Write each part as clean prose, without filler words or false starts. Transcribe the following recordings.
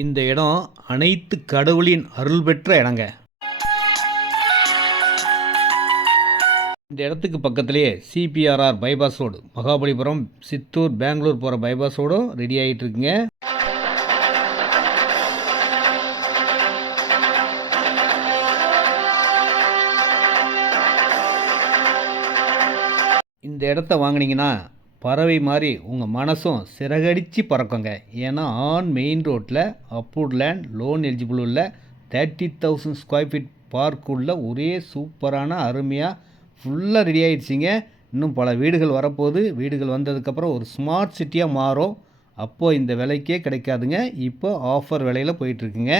இந்த இடம் அனைத்து கடவுளின் அருள் பெற்ற இடங்க. இந்த இடத்துக்கு பக்கத்திலேயே CPRR bypass road, Mahabalipuram, Chittoor, Bangalore போகிற பைபாஸ் ரோடும் ரெடி ஆகிட்டு இருக்குங்க. இந்த இடத்த வாங்கினீங்கன்னா பறவை மாதிரி உங்கள் மனசும் சிறகடித்து பறக்குங்க. ஏன்னா மெயின் ரோட்டில் அப்ரூவ்ட் லேண்ட், லோன் எலிஜிபிள் உள்ள 30,000 ஸ்கொயர் ஃபீட் பார்க் உள்ள ஒரே சூப்பரான அருமையாக ஃபுல்லாக ரெடி ஆகிடுச்சிங்க. இன்னும் பல வீடுகள் வரப்போகுது. வீடுகள் வந்ததுக்கப்புறம் ஒரு ஸ்மார்ட் சிட்டியாக மாறும். அப்போது இந்த விலைக்கே கிடைக்காதுங்க. இப்போ ஆஃபர் விலையில் போயிட்டுருக்குங்க.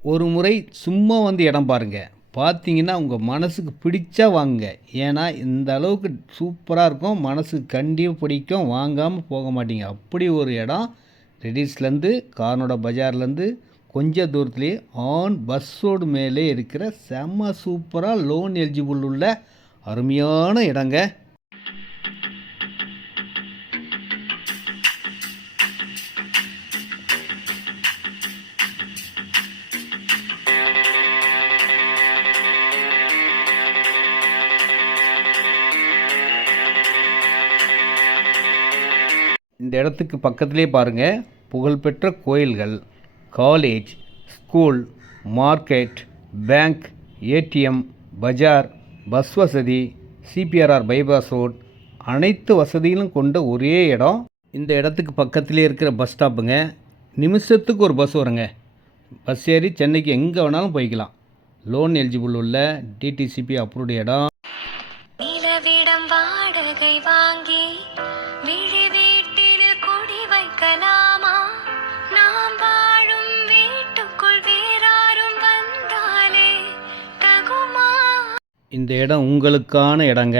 ஒரு முறை சும்மா வந்து இடம் பாருங்கள். பார்த்தீங்கன்னா உங்கள் மனசுக்கு பிடிச்சா வாங்குங்க. ஏன்னா இந்த அளவுக்கு சூப்பராக இருக்கும். மனசுக்கு கண்டிப்பாக பிடிக்கும். வாங்காமல் போக மாட்டீங்க. அப்படி ஒரு இடம். ரெடிஸ்லேருந்து கார்னோட பஜார்லேருந்து கொஞ்சம் தூரத்துலேயே பஸ் ரோடு மேலே இருக்கிற செம்ம சூப்பராக லோன் எலிஜிபிள் உள்ள அருமையான இடங்க. இந்த இடத்துக்கு பக்கத்துலேயே பாருங்கள், புகழ்பெற்ற கோயில்கள், college, school, market, bank, ATM, பஜார், பஸ் வசதி, சிபிஆர்ஆர் பைபாஸ் ரோட், அனைத்து வசதிகளும் கொண்ட ஒரே இடம். இந்த இடத்துக்கு பக்கத்துலேயே இருக்கிற பஸ் ஸ்டாப்புங்க. நிமிஷத்துக்கு ஒரு பஸ் வருங்க. பஸ் ஏறி சென்னைக்கு எங்கே வேணாலும் போய்க்கலாம். லோன் எலிஜிபிள் உள்ள டிடிசிபி அப்ரூவ்டு இடம். வாடகை வாங்கி நாம் வாழும் வீட்டுக்குள் வேறாரும் வந்தாலே தகுமா? இந்த இடம் உங்களுக்கான இடங்க.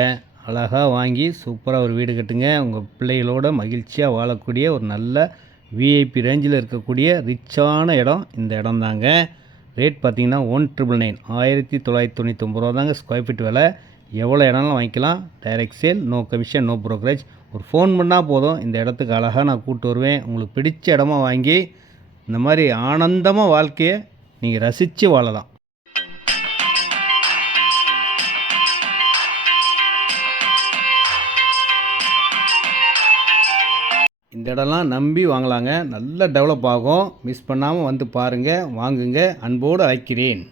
அழகாக வாங்கி சூப்பராக ஒரு வீடு கட்டுங்க. உங்கள் பிள்ளைகளோட மகிழ்ச்சியாக வாழக்கூடிய ஒரு நல்ல விஐபி ரேஞ்சில் இருக்கக்கூடிய ரிச்சான இடம் இந்த இடம் தாங்க. ரேட் பார்த்திங்கன்னா 1,999 1999 ரூபா தாங்க ஸ்கொயர் ஃபீட் விலை. எவ்வளோ இடம்லாம் வாங்கிக்கலாம். Direct sale, no commission, no brokerage. ஒரு ஃபோன் பண்ணால் போதும். இந்த இடத்துக்கு அழகாக நான் கூப்பிட்டு வருவேன். உங்களுக்கு பிடிச்ச இடமா வாங்கி இந்த மாதிரி ஆனந்தமாக வாழ்க்கையை நீங்கள் ரசித்து வாழலாம். இந்த இடம்லாம் நம்பி வாங்கலாங்க. நல்லா டெவலப் ஆகும். மிஸ் பண்ணாமல் வந்து பாருங்கள், வாங்குங்க. அன்போடு அழைக்கிறேன்.